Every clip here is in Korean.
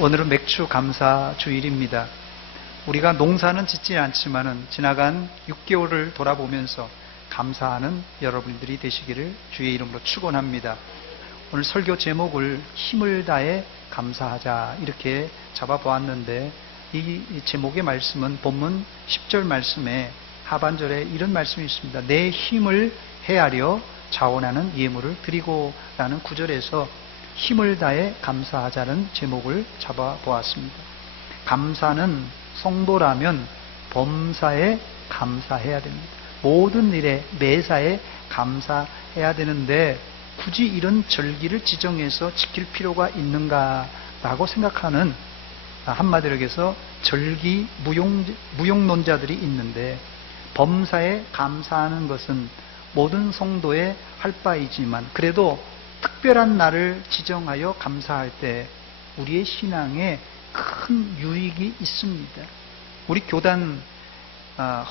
오늘은 맥주 감사 주일입니다. 우리가 농사는 짓지 않지만은 지나간 6개월을 돌아보면서 감사하는 여러분들이 되시기를 주의 이름으로 축원합니다. 오늘 설교 제목을 힘을 다해 감사하자 이렇게 잡아보았는데, 이 제목의 말씀은 본문 10절 말씀에 하반절에 이런 말씀이 있습니다. 내 힘을 헤아려 자원하는 예물을 드리고 라는 구절에서 힘을 다해 감사하자는 제목을 잡아보았습니다. 감사는 성도라면 범사에 감사해야 됩니다. 모든 일에 매사에 감사해야 되는데 굳이 이런 절기를 지정해서 지킬 필요가 있는가라고 생각하는, 한마디로 해서 절기 무용론자들이 있는데, 범사에 감사하는 것은 모든 성도의 할 바이지만 그래도 특별한 날을 지정하여 감사할 때 우리의 신앙에 큰 유익이 있습니다. 우리 교단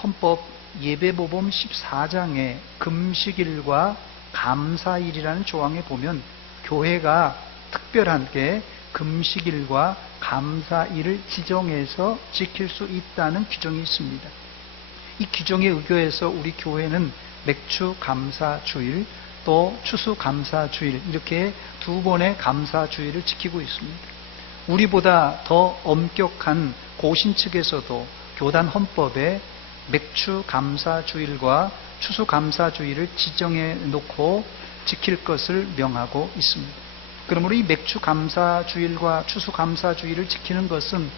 헌법 예배모범 14장에 금식일과 감사일이라는 조항에 보면 교회가 특별하게 금식일과 감사일을 지정해서 지킬 수 있다는 규정이 있습니다. 이 규정에 의거해서 우리 교회는 맥주 감사주일 또 추수 감사주일 이렇게 두 번의 감사주일을 지키고 있습니다. 우리보다 더 엄격한 고신 측에서도 교단 헌법에 맥주 감사주일과 추수 감사주일을 지정해 놓고 지킬 것을 명하고 있습니다. 그러므로 이 맥주 감사주일과 추수 감사주일을 지키는 것은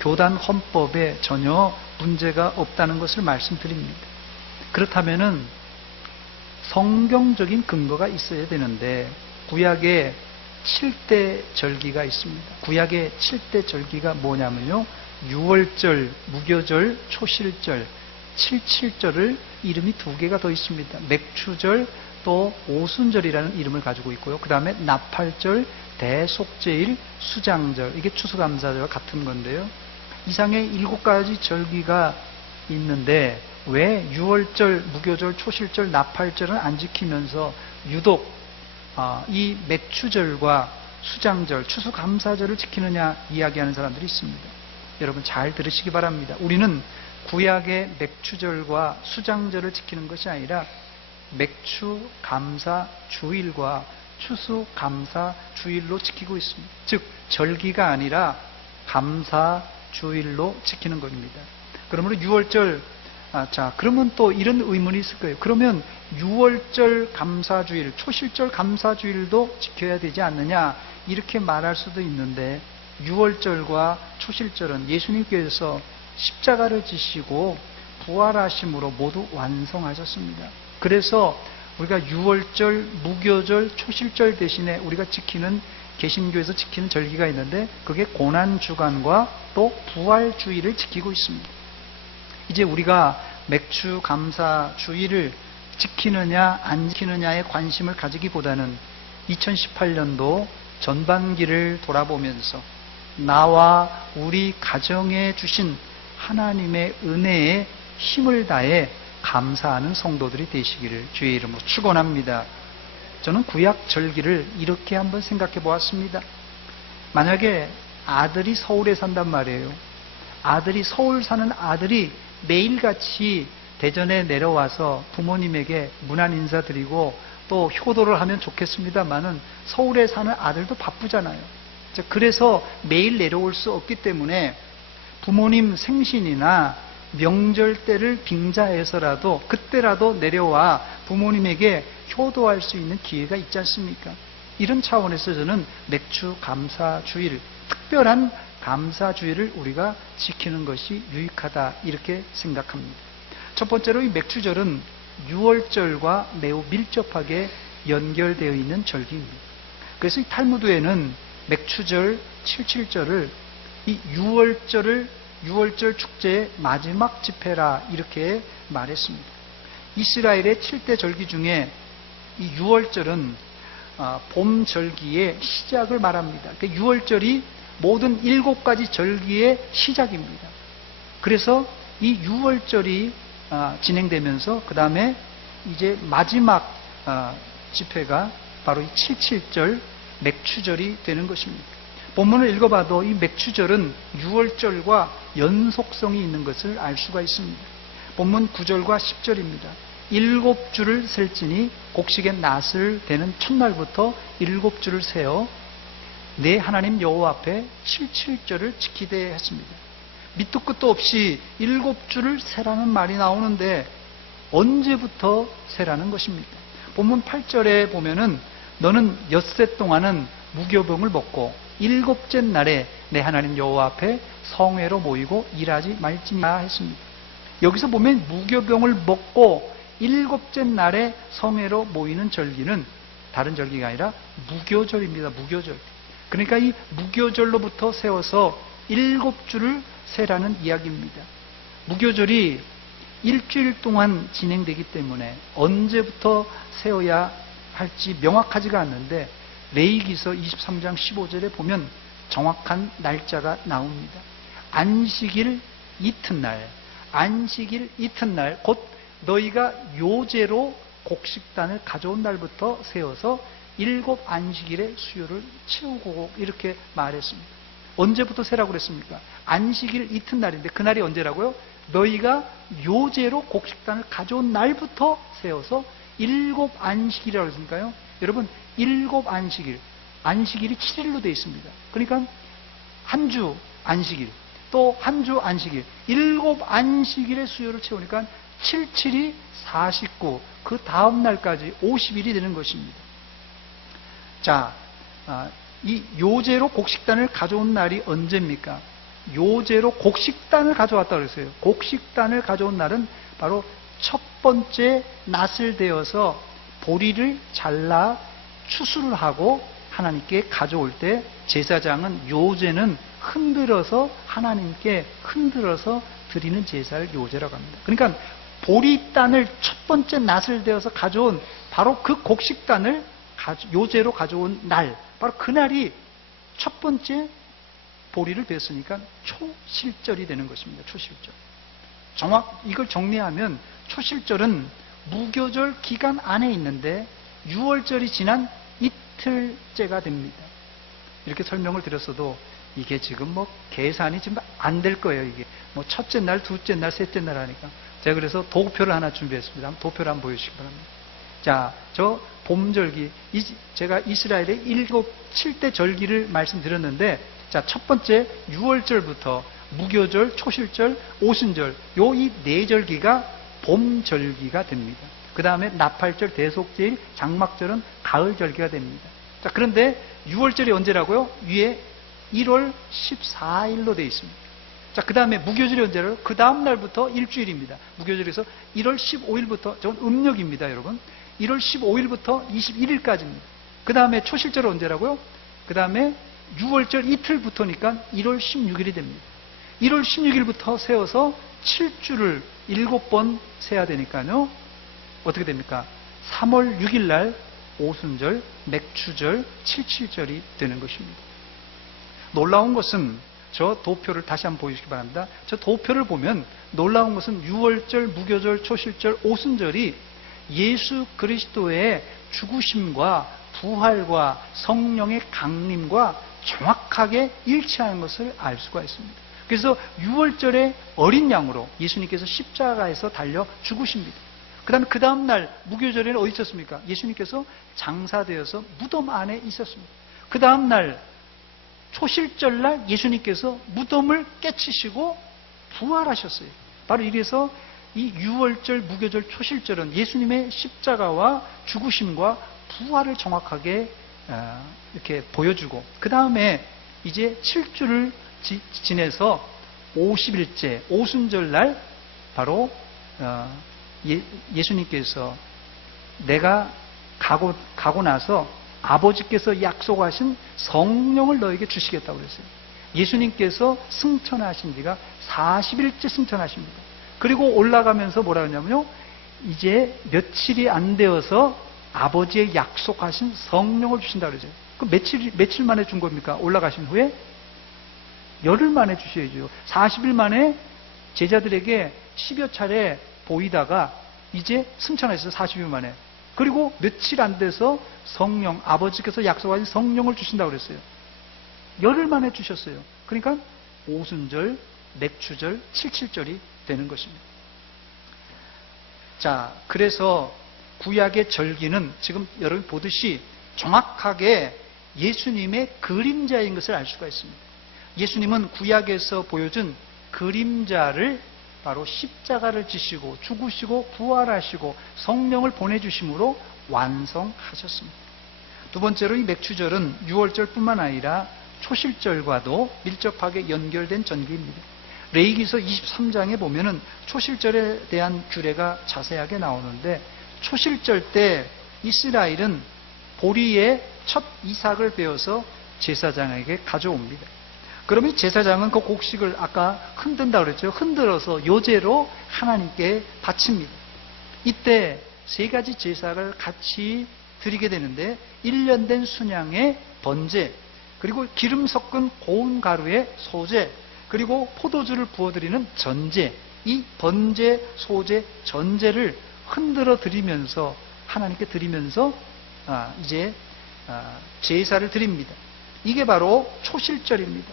교단 헌법에 전혀 문제가 없다는 것을 말씀드립니다. 그렇다면은 성경적인 근거가 있어야 되는데, 구약에 7대 절기가 있습니다. 구약의 7대 절기가 뭐냐면요, 유월절, 무교절, 초실절, 77절을 이름이 두 개가 더 있습니다. 맥추절 또 오순절이라는 이름을 가지고 있고요. 그 다음에 나팔절, 대속제일, 수장절, 이게 추수감사절과 같은 건데요. 이상의 7가지 절기가 있는데 왜 유월절, 무교절, 초실절, 나팔절은 안 지키면서 유독 이 맥추절과 수장절, 추수감사절을 지키느냐 이야기하는 사람들이 있습니다. 여러분 잘 들으시기 바랍니다. 우리는 구약의 맥추절과 수장절을 지키는 것이 아니라 맥추감사주일과 추수감사주일로 지키고 있습니다. 즉 절기가 아니라 감사주일로 지키는 겁니다. 그러므로 유월절, 그러면 또 이런 의문이 있을 거예요. 그러면 유월절 감사주일, 초실절 감사주일도 지켜야 되지 않느냐 이렇게 말할 수도 있는데, 유월절과 초실절은 예수님께서 십자가를 지시고 부활하심으로 모두 완성하셨습니다. 그래서 우리가 유월절, 무교절, 초실절 대신에 우리가 지키는, 개신교에서 지키는 절기가 있는데 그게 고난주간과 또 부활주일을 지키고 있습니다. 이제 우리가 맥주 감사주일을 지키느냐 안 지키느냐에 관심을 가지기보다는 2018년도 전반기를 돌아보면서 나와 우리 가정에 주신 하나님의 은혜에 힘을 다해 감사하는 성도들이 되시기를 주의 이름으로 축원합니다. 저는 구약 절기를 이렇게 한번 생각해 보았습니다. 만약에 아들이 서울에 산단 말이에요. 서울 사는 아들이 매일같이 대전에 내려와서 부모님에게 문안 인사드리고 또 효도를 하면 좋겠습니다만은 서울에 사는 아들도 바쁘잖아요. 그래서 매일 내려올 수 없기 때문에 부모님 생신이나 명절 때를 빙자해서라도 그때라도 내려와 부모님에게 효도할 수 있는 기회가 있지 않습니까? 이런 차원에서 저는 맥주 감사주일, 특별한 감사주일을 우리가 지키는 것이 유익하다 이렇게 생각합니다. 첫 번째로 이 맥추절은 유월절과 매우 밀접하게 연결되어 있는 절기입니다. 그래서 이 탈무드에는 맥추절, 77절을 이 유월절 축제의 마지막 집회라 이렇게 말했습니다. 이스라엘의 7대 절기 중에 이 유월절은 봄 절기의 시작을 말합니다. 그러니까 유월절이 모든 7가지 절기의 시작입니다. 그래서 이 유월절이 진행되면서 그 다음에 이제 마지막 집회가 바로 이 77절 맥추절이 되는 것입니다. 본문을 읽어봐도 이 맥추절은 유월절과 연속성이 있는 것을 알 수가 있습니다. 본문 9절과 10절입니다. 7주를 셀지니 곡식의 낫을 되는 첫날부터 7주를 세어 내 하나님 여호와 앞에 77절을 지키되 했습니다. 밑도 끝도 없이 7주를 세라는 말이 나오는데 언제부터 세라는 것입니까? 본문 8절에 보면은 너는 엿새 동안은 무교병을 먹고 7째 날에 내 하나님 여호와 앞에 성회로 모이고 일하지 말지니라 했습니다. 여기서 보면 무교병을 먹고 7째 날에 성회로 모이는 절기는 다른 절기가 아니라 무교절입니다. 무교절. 그러니까 이 무교절로부터 세워서 7주를 세라는 이야기입니다. 무교절이 일주일 동안 진행되기 때문에 언제부터 세워야 할지 명확하지가 않는데 레위기서 23장 15절에 보면 정확한 날짜가 나옵니다. 안식일 이튿날, 안식일 이튿날 곧 너희가 요제로 곡식단을 가져온 날부터 세워서 7 안식일의 수요를 채우고 이렇게 말했습니다. 언제부터 세라고 그랬습니까? 안식일 이튿날인데 그날이 언제라고요? 너희가 요제로 곡식단을 가져온 날부터 세워서 7 안식일이라고 했으니까요. 여러분 7 안식일, 안식일이 7일로 되어 있습니다. 그러니까 한 주 안식일, 또 한 주 안식일, 7 안식일의 수요를 채우니까 77이 49, 그 다음 날까지 50일이 되는 것입니다. 자, 이 요제로 곡식단을 가져온 날이 언제입니까? 요제로 곡식단을 가져왔다고 그랬어요. 곡식단을 가져온 날은 바로 첫 번째 낫을 되어서 보리를 잘라 추수를 하고 하나님께 가져올 때 제사장은 요제는 흔들어서 하나님께 흔들어서 드리는 제사를 요제라고 합니다. 그러니까 보리단을 첫 번째 낫을 되어서 가져온 바로 그 곡식단을 요제로 가져온 날, 바로 그날이 첫 번째 보리를 뱄으니까 초실절이 되는 것입니다. 초실절. 이걸 정리하면 초실절은 무교절 기간 안에 있는데 6월절이 지난 이틀째가 됩니다. 이렇게 설명을 드렸어도 이게 지금 뭐 계산이 지금 안 될 거예요. 이게 뭐 첫째 날, 둘째 날, 셋째 날 하니까 제가 그래서 도표를 하나 준비했습니다. 한번 도표를 한번 보여주시기 바랍니다. 자, 저 봄절기, 제가 이스라엘의 7대 절기를 말씀드렸는데, 자, 첫 번째 6월절부터 무교절, 초실절, 오순절, 요 이 네 절기가 봄절기가 됩니다. 그 다음에 나팔절, 대속제일, 장막절은 가을절기가 됩니다. 자, 그런데 6월절이 언제라고요? 위에 1월 14일로 되어 있습니다. 자, 그 다음에 무교절이 언제라고요? 그 다음 날부터 일주일입니다. 무교절에서 1월 15일부터, 저건 음력입니다, 여러분. 1월 15일부터 21일까지입니다. 그 다음에 초실절은 언제라고요? 그 다음에 6월절 이틀부터니까 1월 16일이 됩니다. 1월 16일부터 세워서 7주를 7번 세야 되니까요. 어떻게 됩니까? 3월 6일날 오순절, 맥추절, 77절이 되는 것입니다. 놀라운 것은 저 도표를 다시 한번 보여주시기 바랍니다. 저 도표를 보면 놀라운 것은 6월절, 무교절, 초실절, 오순절이 예수 그리스도의 죽으심과 부활과 성령의 강림과 정확하게 일치하는 것을 알 수가 있습니다. 그래서 6월절에 어린 양으로 예수님께서 십자가에서 달려 죽으십니다. 그 다음 날 무교절에는 어디 있었습니까? 예수님께서 장사되어서 무덤 안에 있었습니다. 그 다음 날 초실절날 예수님께서 무덤을 깨치시고 부활하셨어요. 바로 이래서 이 6월절, 무교절, 초실절은 예수님의 십자가와 죽으심과 부활을 정확하게 이렇게 보여주고, 그 다음에 이제 7주를 지내서 50일째 오순절날 바로 예수님께서 내가 가고 나서 아버지께서 약속하신 성령을 너에게 주시겠다고 그랬어요. 예수님께서 승천하신 지가 40일째 승천하십니다. 그리고 올라가면서 뭐라 그러냐면요, 이제 며칠이 안 되어서 아버지의 약속하신 성령을 주신다고 그러죠. 그 며칠 만에 준 겁니까? 올라가신 후에? 열흘 만에 주셔야죠. 40일 만에 제자들에게 10여 차례 보이다가 이제 승천하셨어요. 40일 만에. 그리고 며칠 안 돼서 성령, 아버지께서 약속하신 성령을 주신다고 그랬어요. 열흘 만에 주셨어요. 그러니까 오순절, 맥추절, 칠칠절이 되는 것입니다. 자, 그래서 구약의 절기는 지금 여러분 보듯이 정확하게 예수님의 그림자인 것을 알 수가 있습니다. 예수님은 구약에서 보여준 그림자를 바로 십자가를 지시고 죽으시고 부활하시고 성령을 보내주심으로 완성하셨습니다. 두 번째로 이 맥추절은 유월절뿐만 아니라 초실절과도 밀접하게 연결된 전기입니다. 레위기서 23장에 보면은 초실절에 대한 규례가 자세하게 나오는데, 초실절 때 이스라엘은 보리의 첫 이삭을 베어서 제사장에게 가져옵니다. 그러면 제사장은 그 곡식을 아까 흔든다 그랬죠. 흔들어서 요제로 하나님께 바칩니다. 이때 세 가지 제사를 같이 드리게 되는데, 1년 된 순양의 번제, 그리고 기름 섞은 고운 가루의 소제, 그리고 포도주를 부어드리는 전제, 이 번제, 소제, 전제를 흔들어 드리면서 하나님께 드리면서 이제 제사를 드립니다. 이게 바로 초실절입니다.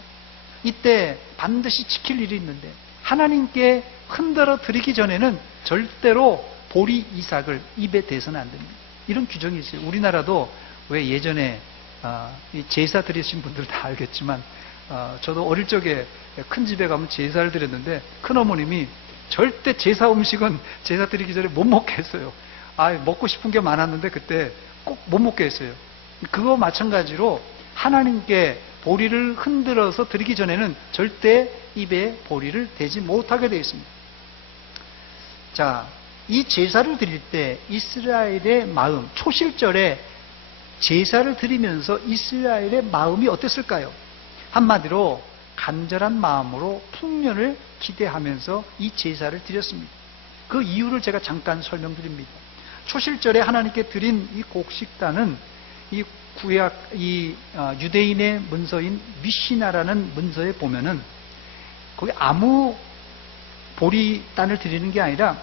이때 반드시 지킬 일이 있는데, 하나님께 흔들어 드리기 전에는 절대로 보리 이삭을 입에 대서는 안 됩니다. 이런 규정이 있어요. 우리나라도 왜 예전에 제사 드리신 분들 다 알겠지만, 저도 어릴 적에 큰 집에 가면 제사를 드렸는데 큰어머님이 절대 제사 음식은 제사 드리기 전에 못 먹게 했어요. 먹고 싶은 게 많았는데 그때 꼭 못 먹게 했어요. 그거 마찬가지로 하나님께 보리를 흔들어서 드리기 전에는 절대 입에 보리를 대지 못하게 되어 있습니다. 자, 이 제사를 드릴 때 이스라엘의 마음, 초실절에 제사를 드리면서 이스라엘의 마음이 어땠을까요? 한마디로 간절한 마음으로 풍년을 기대하면서 이 제사를 드렸습니다. 그 이유를 제가 잠깐 설명드립니다. 초실절에 하나님께 드린 이 곡식단은 이 구약, 유대인의 문서인 미시나라는 문서에 보면은 거기 아무 보리단을 드리는 게 아니라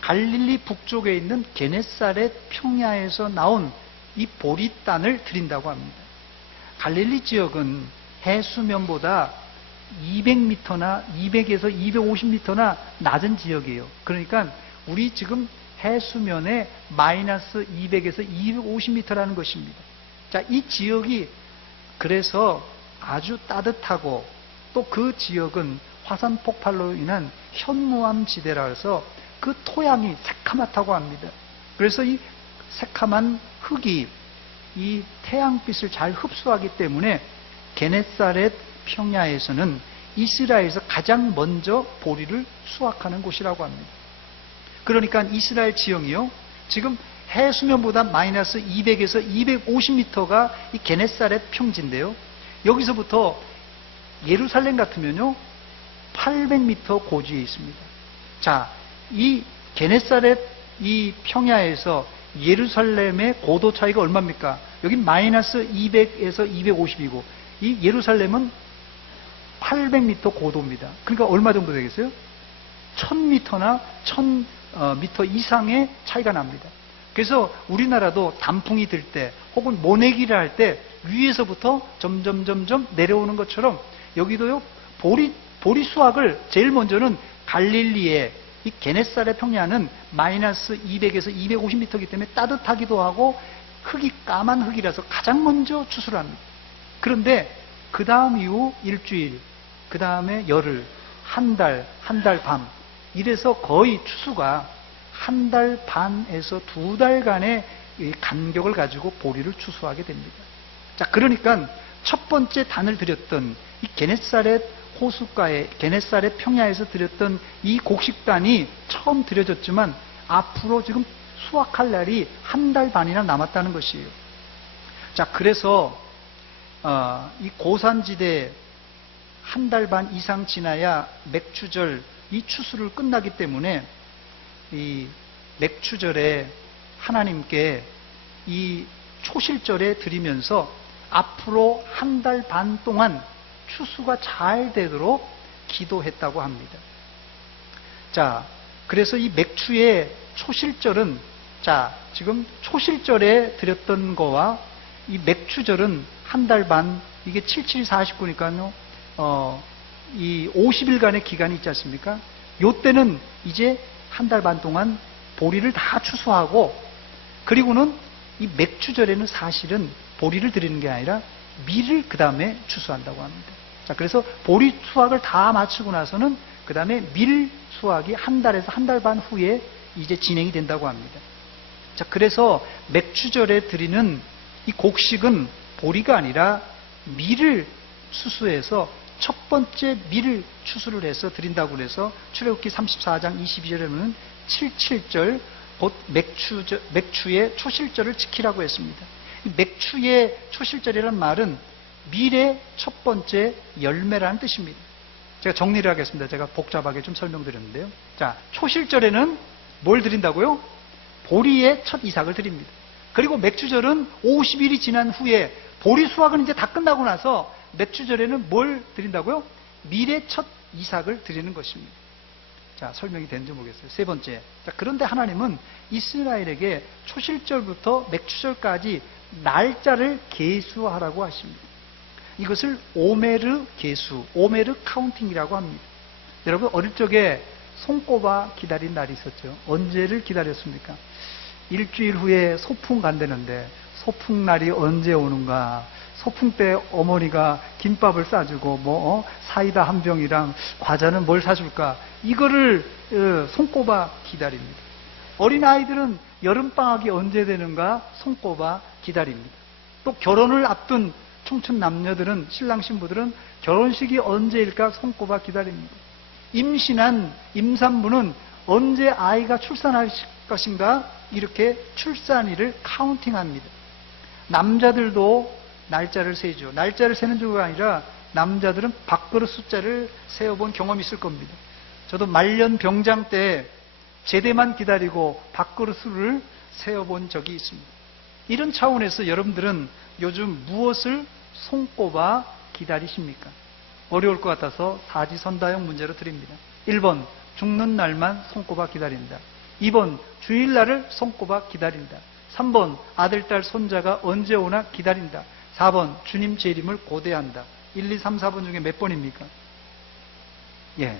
갈릴리 북쪽에 있는 게네사렛 평야에서 나온 이 보리단을 드린다고 합니다. 갈릴리 지역은 해수면보다 200m나 200에서 250m나 낮은 지역이에요. 그러니까 우리 지금 해수면에 마이너스 200에서 250m라는 것입니다. 자, 이 지역이 그래서 아주 따뜻하고, 또 그 지역은 화산 폭발로 인한 현무암 지대라 해서 그 토양이 새카맣다고 합니다. 그래서 이 새카만 흙이 이 태양빛을 잘 흡수하기 때문에 게네사렛 평야에서는 이스라엘에서 가장 먼저 보리를 수확하는 곳이라고 합니다. 그러니까 이스라엘 지형이요, 지금 해수면보다 마이너스 200에서 250m가 이 게네사렛 평지인데요, 여기서부터 예루살렘 같으면요 800m 고지에 있습니다. 자, 이 게네사렛 이 평야에서 예루살렘의 고도 차이가 얼마입니까? 여기 마이너스 200에서 250이고 이 예루살렘은 800m 고도입니다. 그러니까 얼마 정도 되겠어요? 1000m나 1000m 이상의 차이가 납니다. 그래서 우리나라도 단풍이 들 때 혹은 모내기를 할 때 위에서부터 점점 내려오는 것처럼 여기도요 보리 수확을 제일 먼저는 갈릴리의 이 게네사렛 평야는 마이너스 200에서 250m이기 때문에 따뜻하기도 하고 흙이 까만 흙이라서 가장 먼저 추수를 합니다. 그런데 그 다음 이후 일주일, 그 다음에 열흘, 한 달 반, 이래서 거의 추수가 한 달 반에서 2달간의 간격을 가지고 보리를 추수하게 됩니다. 자, 그러니까 첫 번째 단을 드렸던 이 게네사렛 호숫가에, 게네사렛 평야에서 드렸던 이 곡식단이 처음 드려졌지만 앞으로 지금 수확할 날이 한 달 반이나 남았다는 것이에요. 자, 그래서 이 고산지대 한 달 반 이상 지나야 맥추절 이 추수를 끝나기 때문에 이 맥추절에 하나님께 이 초실절에 드리면서 앞으로 한 달 반 동안 추수가 잘 되도록 기도했다고 합니다. 자, 그래서 이 맥추의 초실절은, 자, 지금 초실절에 드렸던 거와 이 맥추절은 한 달 반, 이게 77이 49니까요. 이 50일간의 기간이 있지 않습니까? 요때는 이제 한 달 반 동안 보리를 다 추수하고, 그리고는 이 맥추절에는 사실은 보리를 드리는 게 아니라 밀을 그 다음에 추수한다고 합니다. 자, 그래서 보리 수확을 다 마치고 나서는 그 다음에 밀 수확이 한 달에서 한 달 반 후에 이제 진행이 된다고 합니다. 자, 그래서 맥추절에 드리는 이 곡식은 보리가 아니라 밀을 수수해서 첫 번째 밀을 추수를 해서 드린다고 해서 출애굽기 34장 22절에 보면 77절 곧 맥추의 초실절을 지키라고 했습니다. 이 맥추의 초실절이라는 말은 밀의 첫 번째 열매라는 뜻입니다. 제가 정리를 하겠습니다. 제가 복잡하게 좀 설명드렸는데요. 자, 초실절에는 뭘 드린다고요? 보리의 첫 이삭을 드립니다. 그리고 맥추절은 50일이 지난 후에 보리 수확은 이제 다 끝나고 나서 맥추절에는 뭘 드린다고요? 밀의 첫 이삭을 드리는 것입니다. 자, 설명이 되는지 모르겠어요. 세 번째. 자, 그런데 하나님은 이스라엘에게 초실절부터 맥추절까지 날짜를 계수하라고 하십니다. 이것을 오메르 계수, 오메르 카운팅이라고 합니다. 여러분, 어릴 적에 손꼽아 기다린 날이 있었죠. 언제를 기다렸습니까? 일주일 후에 소풍 간다는데 소풍 날이 언제 오는가? 소풍 때 어머니가 김밥을 싸주고 사이다 한 병이랑 과자는 뭘 사줄까? 이거를 손꼽아 기다립니다. 어린아이들은 여름방학이 언제 되는가 손꼽아 기다립니다. 또 결혼을 앞둔 청춘 남녀들은, 신랑 신부들은 결혼식이 언제일까 손꼽아 기다립니다. 임신한 임산부는 언제 아이가 출산할 것인가 이렇게 출산일을 카운팅합니다. 남자들도 날짜를 세죠. 날짜를 세는 주가 아니라 남자들은 밥그릇 숫자를 세어본 경험이 있을 겁니다. 저도 말년 병장 때 제대만 기다리고 밥그릇 수를 세어본 적이 있습니다. 이런 차원에서 여러분들은 요즘 무엇을 손꼽아 기다리십니까? 어려울 것 같아서 사지선다형 문제로 드립니다. 1번, 죽는 날만 손꼽아 기다린다. 2번, 주일날을 손꼽아 기다린다. 3번, 아들, 딸, 손자가 언제 오나 기다린다. 4번, 주님 재림을 고대한다. 1, 2, 3, 4번 중에 몇 번입니까? 예.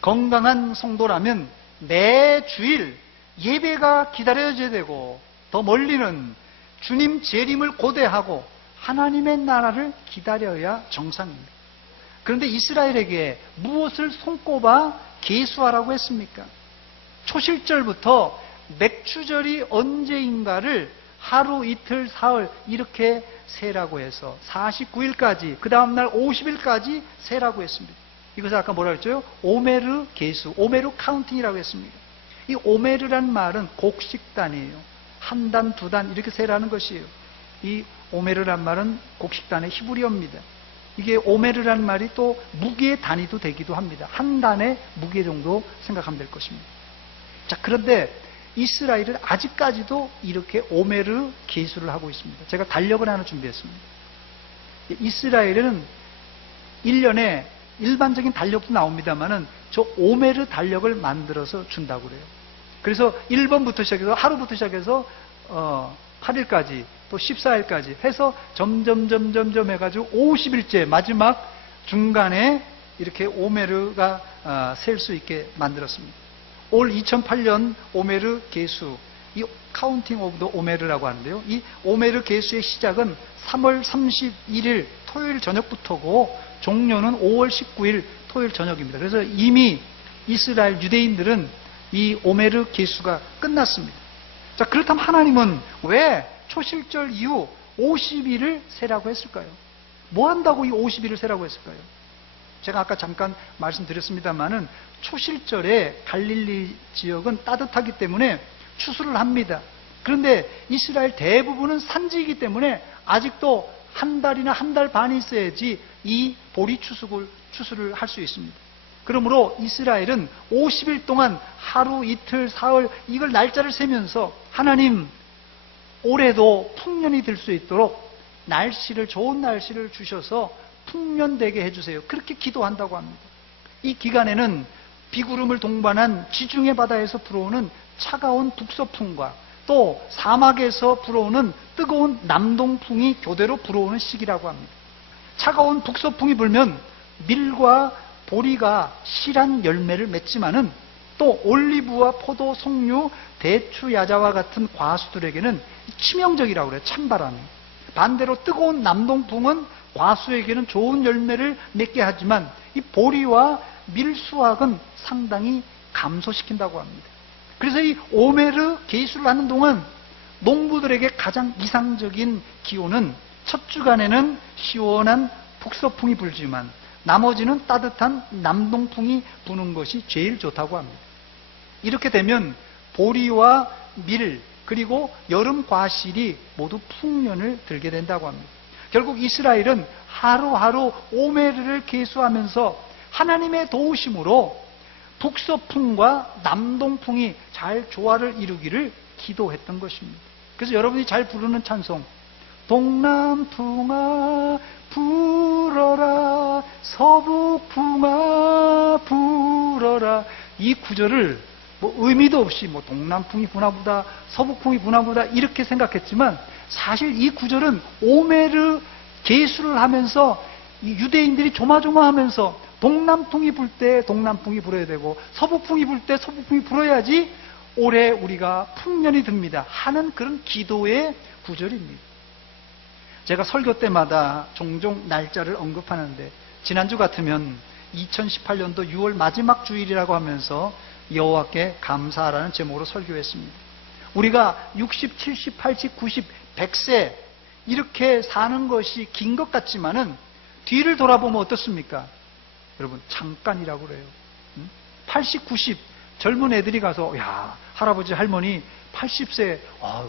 건강한 성도라면 매 주일 예배가 기다려져야 되고, 더 멀리는 주님 재림을 고대하고 하나님의 나라를 기다려야 정상입니다. 그런데 이스라엘에게 무엇을 손꼽아 계수하라고 했습니까? 초실절부터 맥추절이 언제인가를 하루, 이틀, 사흘 이렇게 세라고 해서 49일까지, 그 다음날 50일까지 세라고 했습니다. 이것을 아까 뭐라 그랬죠? 오메르 계수, 오메르 카운팅이라고 했습니다. 이 오메르란 말은 곡식단이에요. 한 단, 두 단 이렇게 세라는 것이에요. 이 오메르란 말은 곡식단의 히브리어입니다. 이게 오메르란 말이 또 무게의 단위도 되기도 합니다. 한 단의 무게 정도 생각하면 될 것입니다. 자, 그런데 이스라엘은 아직까지도 이렇게 오메르 계수를 하고 있습니다. 제가 달력을 하나 준비했습니다. 이스라엘은 1년에 일반적인 달력도 나옵니다만은 저 오메르 달력을 만들어서 준다고 그래요. 그래서 1번부터 시작해서 하루부터 시작해서 8일까지 또 14일까지 해서 점점 해가지고 50일째 마지막 중간에 이렇게 오메르가 셀 수 있게 만들었습니다. 올 2008년 오메르 계수, 이 카운팅 오브 더 오메르라고 하는데요. 이 오메르 계수의 시작은 3월 31일 토요일 저녁부터고 종료는 5월 19일 토요일 저녁입니다. 그래서 이미 이스라엘 유대인들은 이 오메르 계수가 끝났습니다. 자, 그렇다면 하나님은 왜 초실절 이후 50일을 세라고 했을까요? 뭐 한다고 이 50일을 세라고 했을까요? 제가 아까 잠깐 말씀드렸습니다만은 초실절에 갈릴리 지역은 따뜻하기 때문에 추수를 합니다. 그런데 이스라엘 대부분은 산지이기 때문에 아직도 한 달이나 한 달 반이 있어야지 이 보리 추수를 할 수 있습니다. 그러므로 이스라엘은 50일 동안 하루, 이틀, 사흘 이걸 날짜를 세면서 하나님 올해도 풍년이 될 수 있도록 좋은 날씨를 주셔서 풍년되게 해주세요. 그렇게 기도한다고 합니다. 이 기간에는 비구름을 동반한 지중해 바다에서 불어오는 차가운 북서풍과 또 사막에서 불어오는 뜨거운 남동풍이 교대로 불어오는 시기라고 합니다. 차가운 북서풍이 불면 밀과 보리가 실한 열매를 맺지만은 또 올리브와 포도, 석류, 대추, 야자와 같은 과수들에게는 치명적이라고 그래요. 찬바람이. 반대로 뜨거운 남동풍은 과수에게는 좋은 열매를 맺게 하지만 이 보리와 밀수확은 상당히 감소시킨다고 합니다. 그래서 이 오메르 계수를 하는 동안 농부들에게 가장 이상적인 기온은 첫 주간에는 시원한 북서풍이 불지만 나머지는 따뜻한 남동풍이 부는 것이 제일 좋다고 합니다. 이렇게 되면 보리와 밀 그리고 여름 과실이 모두 풍년을 들게 된다고 합니다. 결국 이스라엘은 하루하루 오메르를 계수하면서 하나님의 도우심으로 북서풍과 남동풍이 잘 조화를 이루기를 기도했던 것입니다. 그래서 여러분이 잘 부르는 찬송, 동남풍아 불어라 서북풍아 불어라, 이 구절을 의미도 없이 동남풍이 부나보다 서북풍이 부나보다 이렇게 생각했지만 사실 이 구절은 오메르 계수를 하면서 유대인들이 조마조마하면서 동남풍이 불 때 동남풍이 불어야 되고 서북풍이 불 때 서북풍이 불어야지 올해 우리가 풍년이 듭니다 하는 그런 기도의 구절입니다. 제가 설교 때마다 종종 날짜를 언급하는데 지난주 같으면 2018년도 6월 마지막 주일이라고 하면서 여호와께 감사하라는 제목으로 설교했습니다. 우리가 60, 70, 80, 90, 100세 이렇게 사는 것이 긴 것 같지만은 뒤를 돌아보면 어떻습니까? 여러분 잠깐이라고 그래요. 80, 90 젊은 애들이 가서 야 할아버지 할머니 80세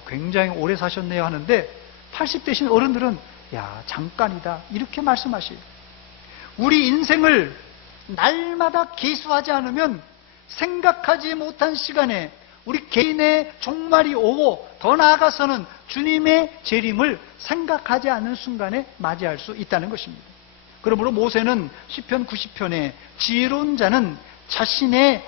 굉장히 오래 사셨네요 하는데 80 되신 어른들은 야 잠깐이다 이렇게 말씀하셔요. 우리 인생을 날마다 계수하지 않으면 생각하지 못한 시간에 우리 개인의 종말이 오고 더 나아가서는 주님의 재림을 생각하지 않는 순간에 맞이할 수 있다는 것입니다. 그러므로 모세는 시편 90편에 지혜로운 자는 자신의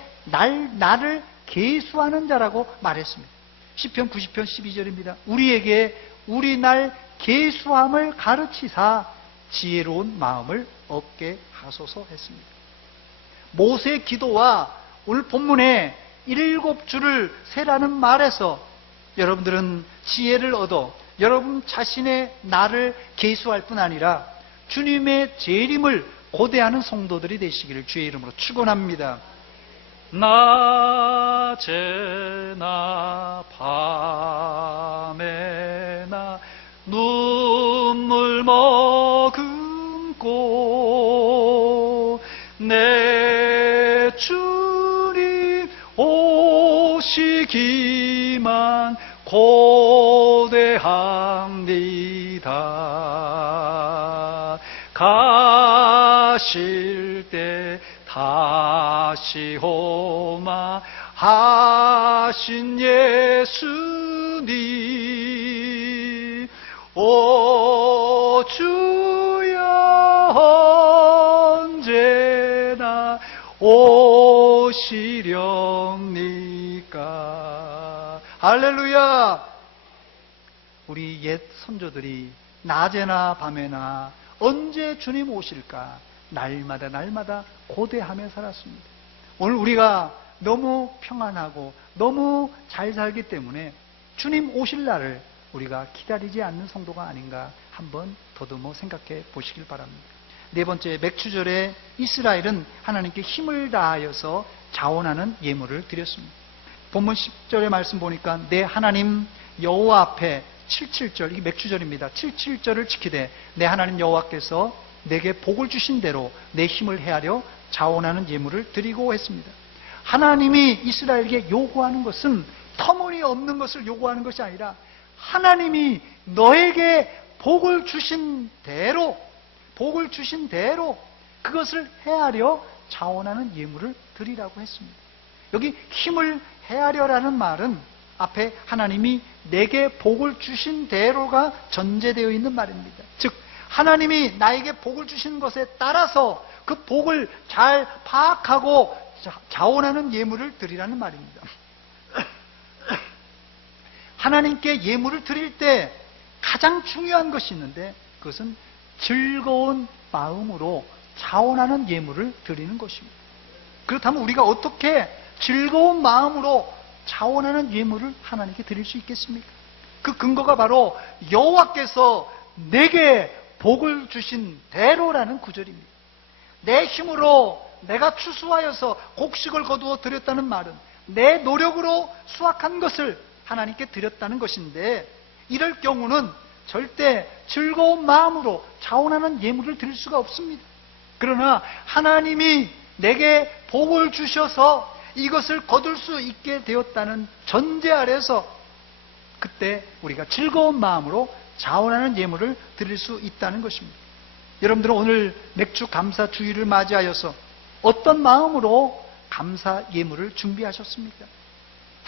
나를 계수하는 자라고 말했습니다. 시편 90편 12절입니다. 우리에게 우리 날 계수함을 가르치사 지혜로운 마음을 얻게 하소서 했습니다. 모세의 기도와 오늘 본문에 7줄을 세라는 말에서 여러분들은 지혜를 얻어 여러분 자신의 나를 계수할 뿐 아니라 주님의 재림을 고대하는 성도들이 되시기를 주의 이름으로 축원합니다. 낮에나 밤에나 눈물 머금고 내 주님 오시기만 고대합니다. 가실 때 다시 오마 하신 예수님 오 주여 언제나 오시렵니까? 할렐루야. 우리 옛 선조들이 낮에나 밤에나 언제 주님 오실까 날마다 고대하며 살았습니다. 오늘 우리가 너무 평안하고 너무 잘 살기 때문에 주님 오실 날을 우리가 기다리지 않는 성도가 아닌가 한번 더듬어 생각해 보시길 바랍니다. 네 번째, 맥추절에 이스라엘은 하나님께 힘을 다하여서 자원하는 예물을 드렸습니다. 본문 10절의 말씀 보니까 내 하나님 여호와 앞에 77절, 이게 맥추절입니다. 77절을 지키되 내 하나님 여호와께서 내게 복을 주신 대로 내 힘을 헤아려 자원하는 예물을 드리고 했습니다. 하나님이 이스라엘에게 요구하는 것은 터무니없는 것을 요구하는 것이 아니라 하나님이 너에게 복을 주신 대로 그것을 헤아려 자원하는 예물을 드리라고 했습니다. 여기 힘을 헤아려라는 말은 앞에 하나님이 내게 복을 주신 대로가 전제되어 있는 말입니다. 즉 하나님이 나에게 복을 주신 것에 따라서 그 복을 잘 파악하고 자원하는 예물을 드리라는 말입니다. 하나님께 예물을 드릴 때 가장 중요한 것이 있는데 그것은 즐거운 마음으로 자원하는 예물을 드리는 것입니다. 그렇다면 우리가 어떻게 즐거운 마음으로 자원하는 예물을 하나님께 드릴 수 있겠습니까? 그 근거가 바로 여호와께서 내게 복을 주신 대로라는 구절입니다. 내 힘으로 내가 추수하여서 곡식을 거두어 드렸다는 말은 내 노력으로 수확한 것을 하나님께 드렸다는 것인데, 이럴 경우는 절대 즐거운 마음으로 자원하는 예물을 드릴 수가 없습니다. 그러나 하나님이 내게 복을 주셔서 이것을 거둘 수 있게 되었다는 전제 아래서 그때 우리가 즐거운 마음으로 자원하는 예물을 드릴 수 있다는 것입니다. 여러분들은 오늘 맥주 감사 주일을 맞이하여서 어떤 마음으로 감사 예물을 준비하셨습니까?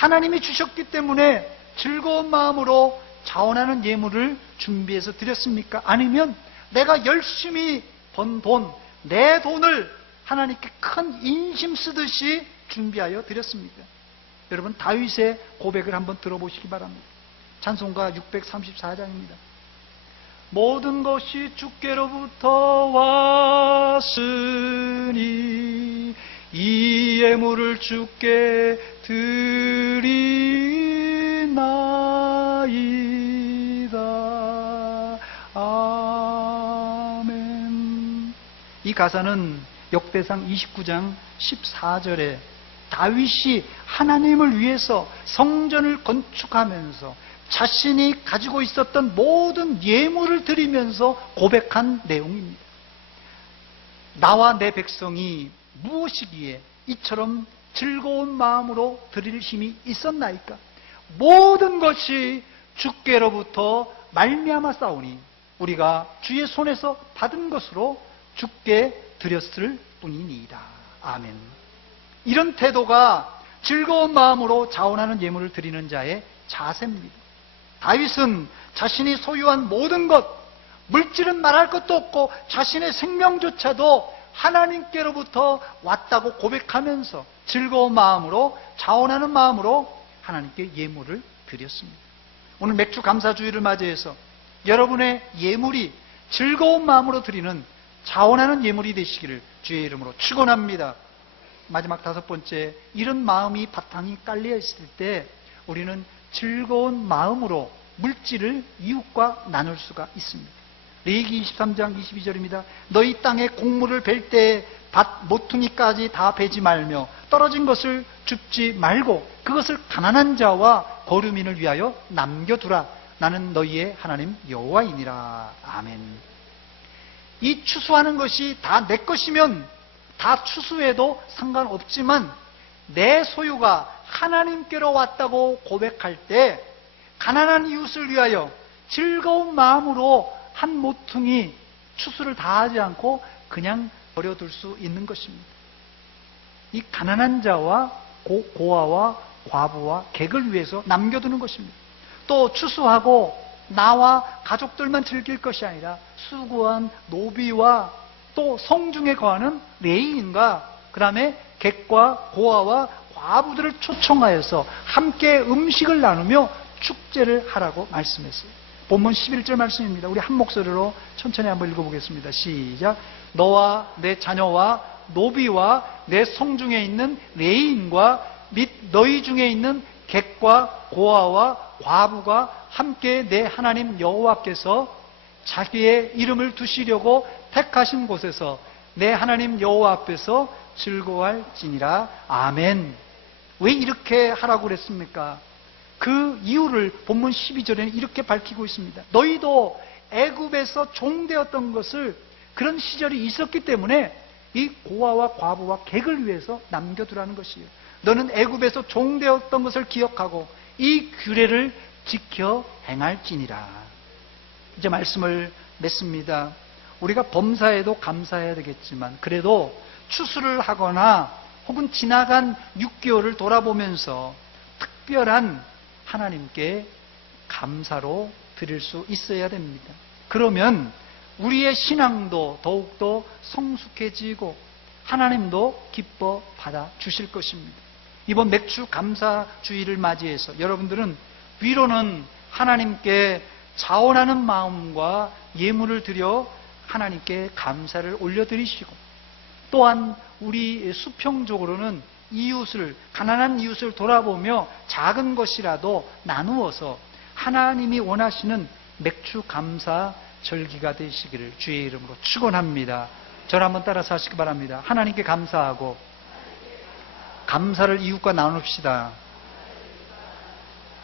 하나님이 주셨기 때문에 즐거운 마음으로 자원하는 예물을 준비해서 드렸습니까? 아니면 내가 열심히 번 돈, 내 돈을 하나님께 큰 인심 쓰듯이 준비하여 드렸습니까? 여러분, 다윗의 고백을 한번 들어보시기 바랍니다. 찬송가 634장입니다. 모든 것이 주께로부터 왔으니 이 예물을 주께 드리나이다. 아멘. 이 가사는 역대상 29장 14절에 다윗이 하나님을 위해서 성전을 건축하면서 자신이 가지고 있었던 모든 예물을 드리면서 고백한 내용입니다. 나와 내 백성이 무엇이기에 이처럼 즐거운 마음으로 드릴 힘이 있었나이까? 모든 것이 주께로부터 말미암아 싸우니 우리가 주의 손에서 받은 것으로 주께 드렸을 뿐이니이다. 아멘. 이런 태도가 즐거운 마음으로 자원하는 예물을 드리는 자의 자세입니다. 다윗은 자신이 소유한 모든 것, 물질은 말할 것도 없고 자신의 생명조차도 하나님께로부터 왔다고 고백하면서 즐거운 마음으로 자원하는 마음으로 하나님께 예물을 드렸습니다. 오늘 맥주 감사주의를 맞이해서 여러분의 예물이 즐거운 마음으로 드리는 자원하는 예물이 되시기를 주의 이름으로 축원합니다. 마지막 5번째, 이런 마음이 바탕이 깔려 있을 때 우리는 즐거운 마음으로 물질을 이웃과 나눌 수가 있습니다. 레위기 23장 22절입니다. 너희 땅에 곡물을 벨 때 밭 모퉁이까지 다 베지 말며 떨어진 것을 줍지 말고 그것을 가난한 자와 거류민을 위하여 남겨두라. 나는 너희의 하나님 여호와이니라. 아멘. 이 추수하는 것이 다 내 것이면 다 추수해도 상관없지만 내 소유가 하나님께로 왔다고 고백할 때 가난한 이웃을 위하여 즐거운 마음으로 한 모퉁이 추수를 다하지 않고 그냥 버려둘 수 있는 것입니다. 이 가난한 자와 고아와 과부와 객을 위해서 남겨두는 것입니다. 또 추수하고 나와 가족들만 즐길 것이 아니라 수고한 노비와 또 성중에 거하는 레위인과 그 다음에 객과 고아와 과부들을 초청하여서 함께 음식을 나누며 축제를 하라고 말씀했어요. 본문 11절 말씀입니다. 우리 한 목소리로 천천히 한번 읽어보겠습니다. 시작. 너와 내 자녀와 노비와 내 성중에 있는 레위인과 및 너희 중에 있는 객과 고아와 과부가 함께 내 하나님 여호와께서 자기의 이름을 두시려고 택하신 곳에서 내 하나님 여호와 앞에서 즐거워할지니라. 아멘. 왜 이렇게 하라고 그랬습니까? 그 이유를 본문 12절에는 이렇게 밝히고 있습니다. 너희도 애굽에서 종되었던 것을 그런 시절이 있었기 때문에 이 고아와 과부와 객을 위해서 남겨두라는 것이에요. 너는 애굽에서 종되었던 것을 기억하고 이 규례를 지켜 행할지니라. 이제 말씀을 맺습니다. 우리가 범사에도 감사해야 되겠지만 그래도 추수를 하거나 혹은 지나간 6개월을 돌아보면서 특별한 하나님께 감사로 드릴 수 있어야 됩니다. 그러면 우리의 신앙도 더욱더 성숙해지고 하나님도 기뻐 받아 주실 것입니다. 이번 맥주 감사 주일을 맞이해서 여러분들은 위로는 하나님께 자원하는 마음과 예물을 드려 하나님께 감사를 올려드리시고, 또한 우리 수평적으로는 이웃을, 가난한 이웃을 돌아보며 작은 것이라도 나누어서 하나님이 원하시는 맥주 감사 절기가 되시기를 주의 이름으로 축원합니다. 저를 한번 따라서 하시기 바랍니다. 하나님께 감사하고 감사를 이웃과 나눕시다.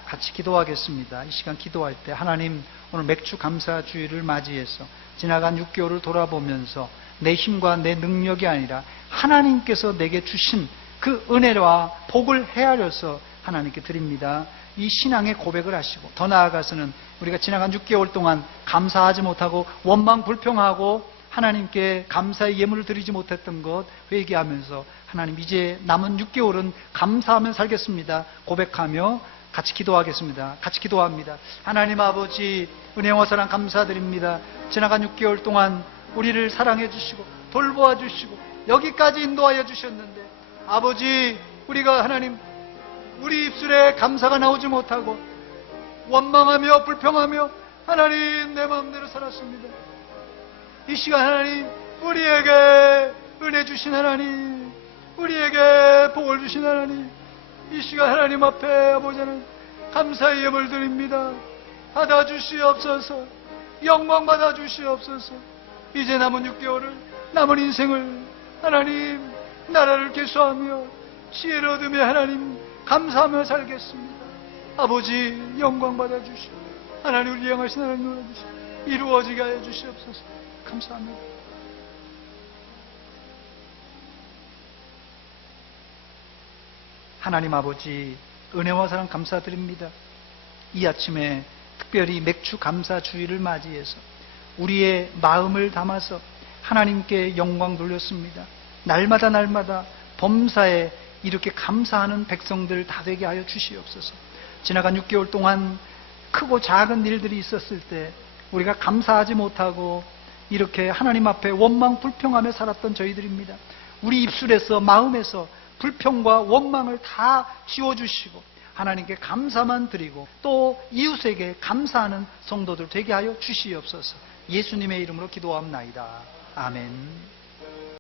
같이 기도하겠습니다. 이 시간 기도할 때 하나님, 오늘 맥주 감사 주일을 맞이해서 지나간 6개월을 돌아보면서 내 힘과 내 능력이 아니라 하나님께서 내게 주신 그 은혜와 복을 헤아려서 하나님께 드립니다. 이 신앙의 고백을 하시고, 더 나아가서는 우리가 지나간 6개월 동안 감사하지 못하고 원망 불평하고 하나님께 감사의 예물을 드리지 못했던 것 회개하면서, 하나님 이제 남은 6개월은 감사하며 살겠습니다 고백하며 같이 기도하겠습니다. 같이 기도합니다. 하나님 아버지, 은혜와 사랑 감사드립니다. 지나간 6개월 동안 우리를 사랑해 주시고 돌보아 주시고 여기까지 인도하여 주셨는데, 아버지, 우리가 하나님, 우리 입술에 감사가 나오지 못하고 원망하며 불평하며 하나님 내 마음대로 살았습니다. 이 시간 하나님, 우리에게 은혜 주신 하나님, 우리에게 복을 주신 하나님, 이 시간 하나님 앞에 아버지 하나님 감사의 예물 드립니다. 받아주시옵소서. 영광 받아주시옵소서. 이제 남은 6개월을, 남은 인생을 하나님 나라를 개수하며 지혜를 얻으며 하나님 감사하며 살겠습니다. 아버지, 영광 받아주시오. 하나님을 이행하신 하나님 원하시오. 이루어지게 하여 주시옵소서. 감사합니다. 하나님 아버지, 은혜와 사랑 감사드립니다. 이 아침에 특별히 맥주 감사 주일을 맞이해서 우리의 마음을 담아서 하나님께 영광 돌렸습니다. 날마다 날마다 범사에 이렇게 감사하는 백성들 다 되게 하여 주시옵소서. 지나간 6개월 동안 크고 작은 일들이 있었을 때 우리가 감사하지 못하고 이렇게 하나님 앞에 원망 불평하며 살았던 저희들입니다. 우리 입술에서, 마음에서 불평과 원망을 다 지워주시고 하나님께 감사만 드리고 또 이웃에게 감사하는 성도들 되게 하여 주시옵소서. 예수님의 이름으로 기도합나이다. 아멘.